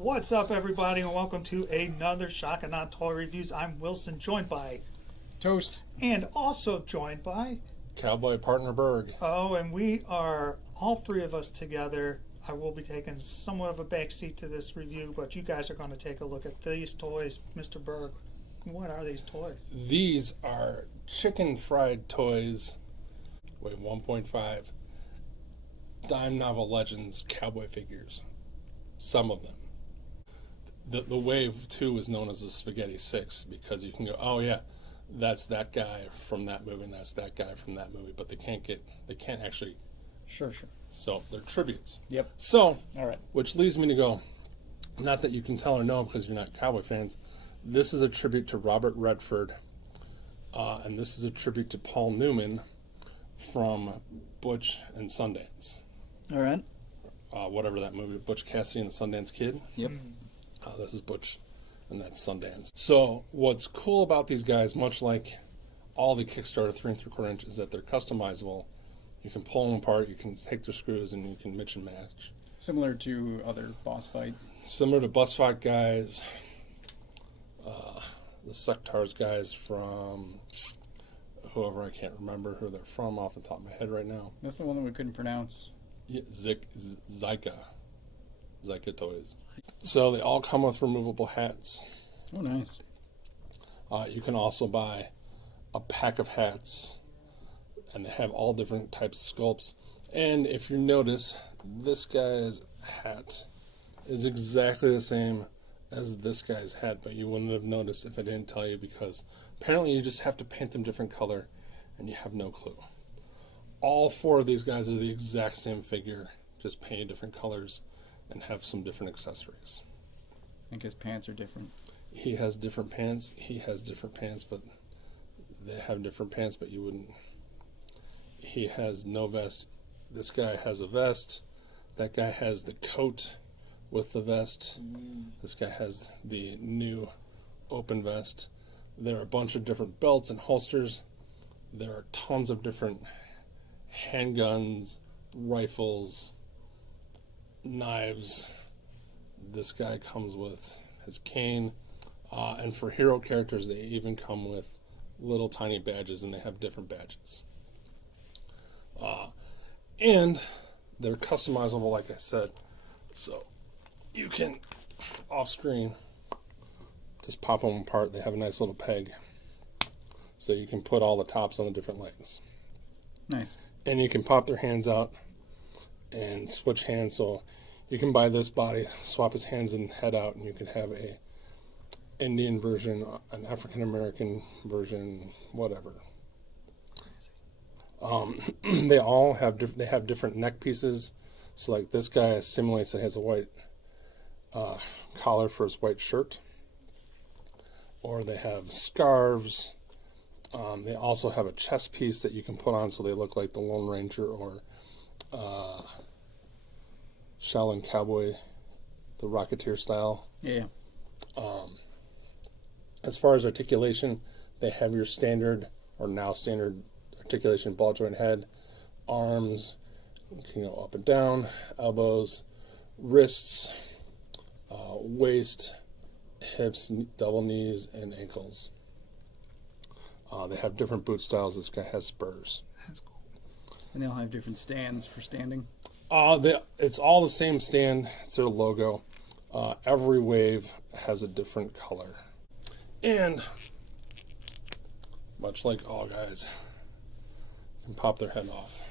What's up, everybody, and welcome to another Shock and Not Toy Reviews. I'm Wilson, joined by Toast, and also joined by Cowboy Partner Berg. Oh, and we are all three of us together. I will be taking somewhat of a backseat to this review, but you guys are going to take a look at these toys. Mr. Berg, what are these toys? These are chicken fried toys with 1.5 Dime Novel Legends cowboy figures. Some of them. The Wave 2 is known as the Spaghetti 6 because you can go, oh yeah, that's that guy from that movie and that's that guy from that movie, but they can't actually. Sure. So they're tributes. Yep. So, all right. Which leads me to go, not that you can tell or know because you're not cowboy fans, this is a tribute to Robert Redford, and this is a tribute to Paul Newman from Butch and Sundance. All right. Whatever that movie, Butch Cassidy and the Sundance Kid. Yep. This is Butch, and that's Sundance. So what's cool about these guys, much like all the Kickstarter 3 3/4 inch, is that they're customizable. You can pull them apart, you can take their screws, and you can mix and match. Similar to other boss fight. Similar to Boss Fight guys, the Sectars guys from whoever, I can't remember who they're from off the top of my head right now. That's the one that we couldn't pronounce. Yeah, Zyka toys. So they all come with removable hats. Oh, nice. You can also buy a pack of hats, and they have all different types of sculpts. And if you notice, this guy's hat is exactly the same as this guy's hat, but you wouldn't have noticed if I didn't tell you, because apparently you just have to paint them different color, and you have no clue. All four of these guys are the exact same figure, just painted different colors and have some different accessories. I think his pants are different. He has different pants. He has different pants, but they have different pants, but you wouldn't. He has no vest. This guy has a vest. That guy has the coat with the vest. This guy has the new open vest. There are a bunch of different belts and holsters. There are tons of different handguns, rifles, knives. This guy comes with his cane, and for hero characters they even come with little tiny badges, and they have different badges, and they're customizable, like I said, so you can off screen just pop them apart. They have a nice little peg, so you can put all the tops on the different legs. Nice. And you can pop their hands out and switch hands, so you can buy this body, swap his hands and head out, and you can have a Indian version, an African American version, whatever. They all have different neck pieces. So like this guy simulates that he has a white collar for his white shirt, or they have scarves. They also have a chest piece that you can put on so they look like the Lone Ranger or Shaolin Cowboy, the Rocketeer style. Yeah. As far as articulation, they have your standard, or now standard, articulation ball joint head, arms, you can go up and down, elbows, wrists, waist, hips, double knees, and ankles. They have different boot styles. This guy has spurs. That's cool. And they'll have different stands for standing. It's all the same stand. It's their logo. Every wave has a different color. And, much like all guys, you can pop their head off.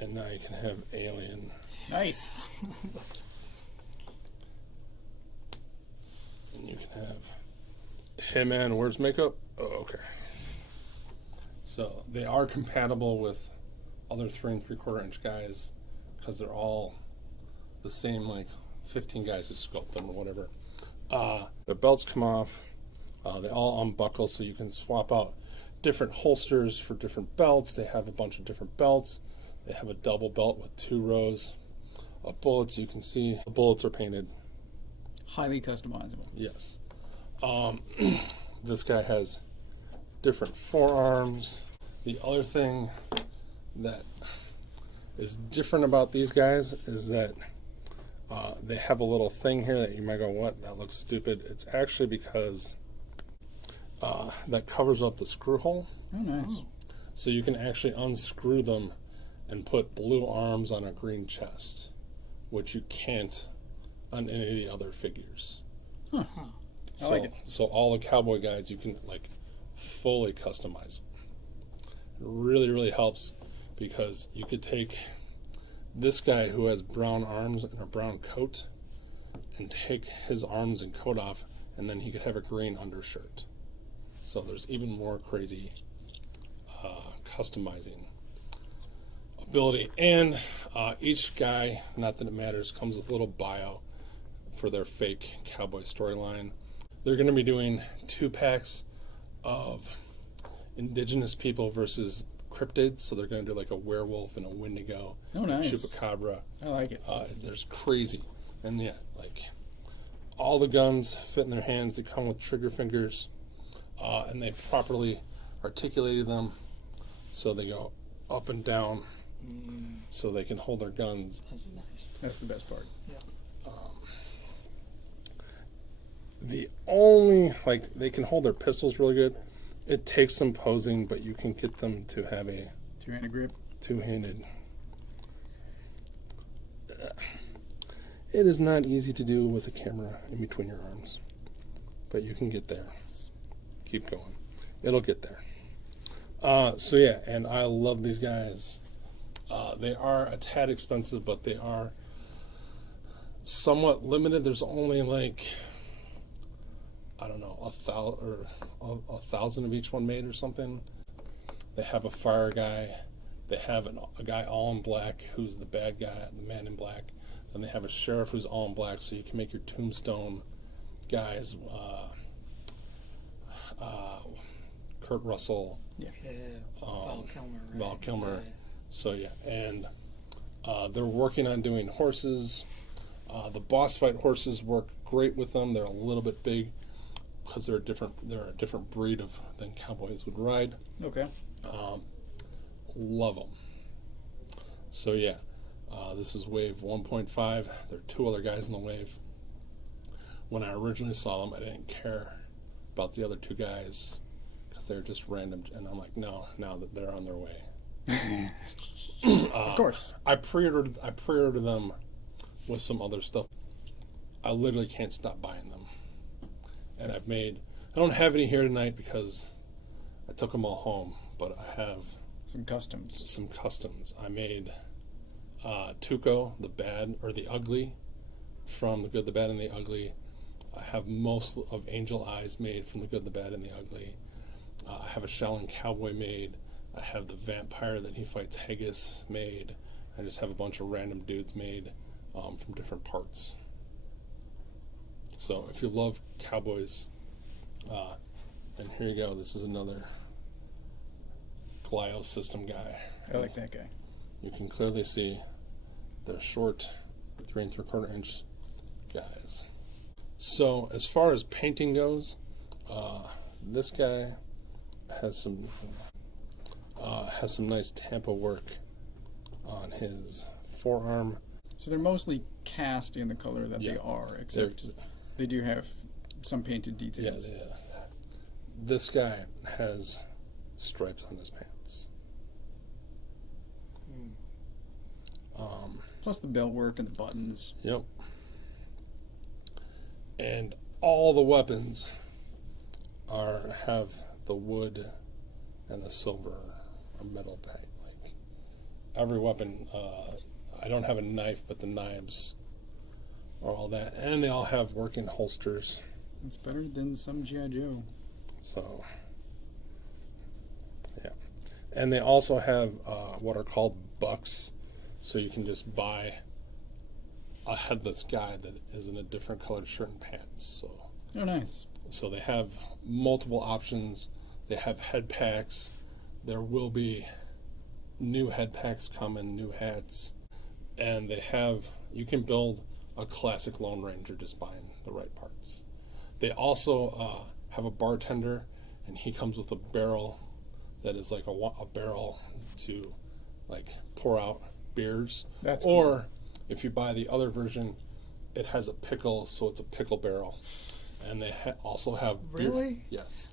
And now you can have Alien. Nice. And you can have, hey man, where's makeup? Oh, okay. So they are compatible with other 3 3/4 inch guys, because they're all the same, like 15 guys who sculpt them or whatever. The belts come off. They all unbuckle, so you can swap out different holsters for different belts. They have a bunch of different belts. They have a double belt with 2 rows of bullets. You can see the bullets are painted. Highly customizable. Yes. This guy has different forearms. The other thing that is different about these guys is that They have a little thing here that you might go, what? That looks stupid. It's actually because that covers up the screw hole. Oh, nice. So you can actually unscrew them and put blue arms on a green chest, which you can't on any of the other figures. Huh. So, like it. so all the cowboy guys, you can like fully customize them. It really, really helps because you could take this guy who has brown arms and a brown coat and take his arms and coat off, and then he could have a green undershirt. So there's even more crazy customizing ability. And each guy, not that it matters, comes with a little bio for their fake cowboy storyline. They're going to be doing 2 packs of indigenous people versus cryptids. So they're going to do like a werewolf and a wendigo, Oh, nice. chupacabra. I like it. There's crazy. And yeah, like all the guns fit in their hands. They come with trigger fingers, and they properly articulated them so they go up and down so they can hold their guns. That's nice. That's the best part. Yeah. The only, like, they can hold their pistols really good. It takes some posing, but you can get them to have a Two-handed grip. two-handed. It is not easy to do with a camera in between your arms, but you can get there. Keep going. It'll get there. So yeah, and I love these guys. They are a tad expensive, but they are somewhat limited. There's only like, I don't know, 1,000 of each one made or something. They have a fire guy. They have a guy all in black who's the bad guy, the man in black. Then they have a sheriff who's all in black, so you can make your tombstone guys. Kurt Russell, Yeah. Val Kilmer. Right? Val Kilmer. Yeah. So yeah, and they're working on doing horses. The boss fight horses work great with them. They're a little bit big because they're a different breed than cowboys would ride. Okay. Love them. So yeah, this is wave 1.5. There are 2 other guys in the wave. When I originally saw them, I didn't care about the other 2 guys because they're just random. And I'm like, no, now that they're on their way. Of course. I pre-ordered them with some other stuff. I literally can't stop buying them. And I don't have any here tonight because I took them all home, but I have Some customs. some customs. I made Tuco, the bad or the ugly, from The Good, the Bad, and the Ugly. I have most of Angel Eyes made from The Good, the Bad, and the Ugly. I have a Shaolin Cowboy made. I have the vampire that he fights Haggis made. I just have a bunch of random dudes made from different parts. So if you love cowboys, and here you go, this is another Glio system guy. I like that guy. You can clearly see they're short, 3 3/4 inch guys. So as far as painting goes, this guy has some nice Tampa work on his forearm. So they're mostly cast in the color that they Yeah. are, except they do have some painted details. Yeah. This guy has stripes on his pants. Plus the belt work and the buttons. Yep. And all the weapons have the wood and the silver or metal paint. Like every weapon, I don't have a knife, but the knives are all that, and they all have working holsters. It's better than some G.I. Joe. So, yeah. And they also have what are called bucks. So you can just buy a headless guy that is in a different colored shirt and pants. Oh, nice. So they have multiple options. They have head packs. There will be new head packs coming, new hats. And you can build a classic Lone Ranger just buying the right parts. They also have a bartender, and he comes with a barrel that is like a barrel to like pour out beers. That's or cool. if you buy the other version, it has a pickle, so it's a pickle barrel. And they also have beer. Really? Yes.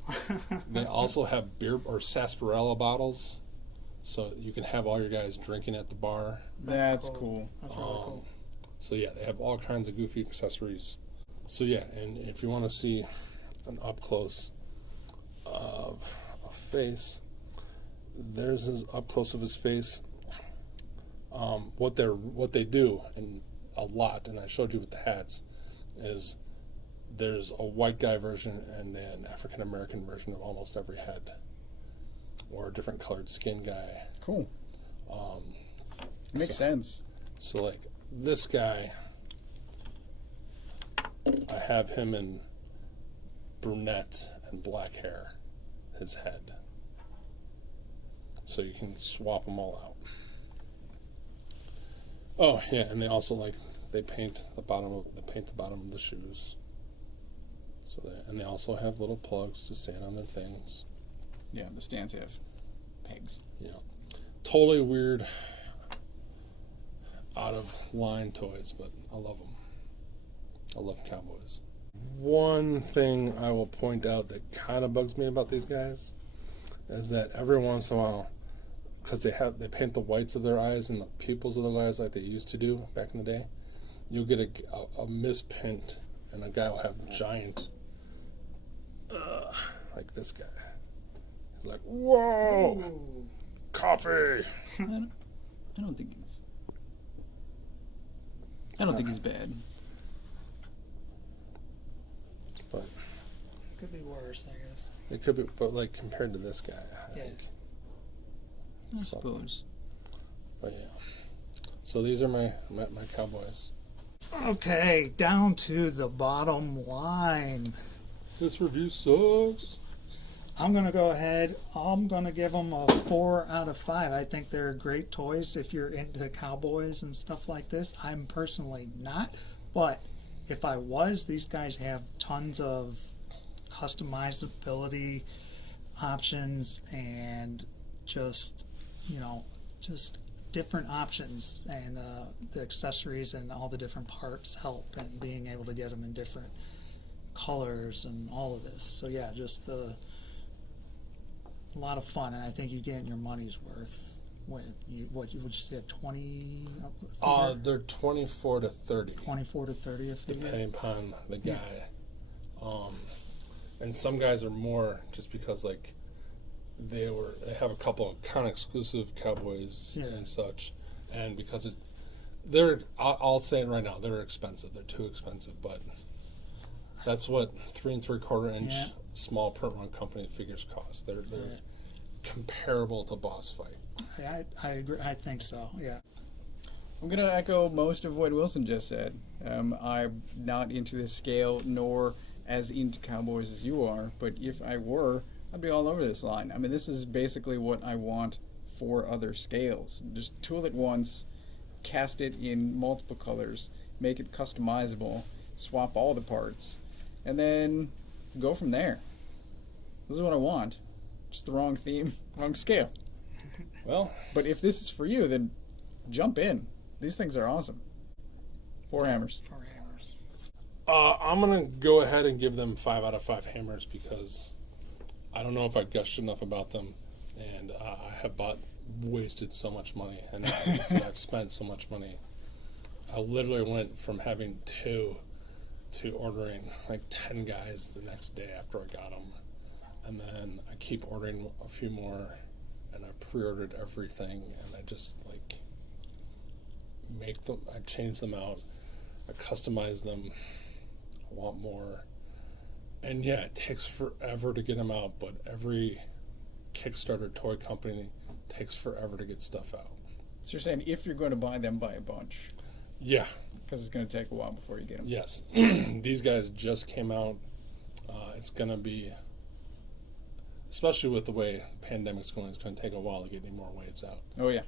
They also have beer or sarsaparilla bottles, so you can have all your guys drinking at the bar. That's cool. That's really cool. So yeah, they have all kinds of goofy accessories. So yeah, and if you want to see an up close of a face, there's his up close of his face. What they do, and a lot, and I showed you with the hats, is there's a white guy version and an African American version of almost every head, or a different colored skin guy. Cool. Makes sense. So like this guy, I have him in brunette and black hair, his head. So you can swap them all out. Oh yeah, and they also they paint the bottom of the shoes. So they also have little plugs to stand on their things. Yeah, the stands have pegs. Yeah, totally weird, out of line toys, but I love them. I love cowboys. One thing I will point out that kind of bugs me about these guys is that every once in a while, because they paint the whites of their eyes and the pupils of their eyes like they used to do back in the day, you'll get a misprint, and a guy will have giant, like this guy. He's like, whoa, Ooh. coffee. I don't think he's bad. But Could be worse, I guess. it could be, but like compared to this guy, I Yeah. think. I something. suppose. But yeah. So these are my cowboys. Okay, down to the bottom line. This review sucks. I'm going to go ahead. I'm going to give them a 4 out of 5. I think they're great toys if you're into cowboys and stuff like this. I'm personally not, but if I was, these guys have tons of customizability options and just different options, and the accessories and all the different parts help, and being able to get them in different colors and all of this. So yeah, just a lot of fun, and I think you get your money's worth. What would you say, 20? They're 24 to 30. 24 to 30 a figure. Depending upon the guy. And some guys are more just because they have a couple of kind of exclusive cowboys and such, and because I'll say it right now, they're expensive. They're too expensive, but that's what 3 3/4 inch small print run company figures cost. They're comparable to Boss Fight. I agree. I think so. Yeah. I'm going to echo most of what Wilson just said. I'm not into this scale, nor as into cowboys as you are, but if I were, I'd be all over this line. I mean, this is basically what I want for other scales. Just tool it once, cast it in multiple colors, make it customizable, swap all the parts, and then go from there. This is what I want. Just the wrong theme, wrong scale. Well, But if this is for you, then jump in. These things are awesome. 4 hammers. 4 hammers. I'm gonna go ahead and give them 5 out of 5 hammers because I don't know if I gushed enough about them, and I have wasted so much money, and obviously I've spent so much money. I literally went from having 2 to ordering 10 guys the next day after I got them, and then I keep ordering a few more, and I pre-ordered everything, and I just make them. I change them out, I customize them. I want more. And yeah, it takes forever to get them out, but every Kickstarter toy company takes forever to get stuff out. So you're saying if you're going to buy them, buy a bunch. Yeah. Because it's going to take a while before you get them. Yes. These guys just came out. It's going to be, especially with the way the pandemic's going, it's going to take a while to get any more waves out. Oh, yeah.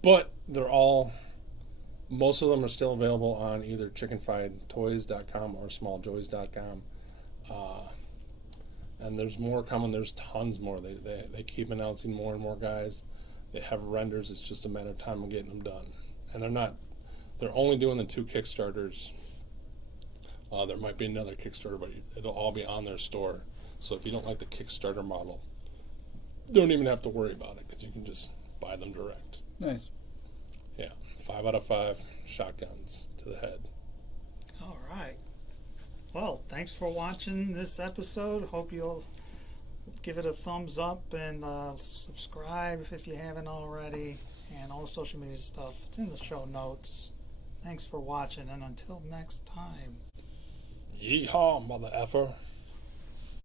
But most of them are still available on either chickenfriedtoys.com or smalljoys.com. And there's more coming. There's tons more. They keep announcing more and more guys. They have renders. It's just a matter of time of getting them done. And They're only doing the 2 Kickstarters. There might be another Kickstarter, but it'll all be on their store. So if you don't like the Kickstarter model, don't even have to worry about it because you can just buy them direct. Nice. Yeah, 5 out of 5 shotguns to the head. All right. Well, thanks for watching this episode. Hope you'll give it a thumbs up and subscribe if you haven't already. And all the social media stuff, it's in the show notes. Thanks for watching, and until next time. Yeehaw, mother effer.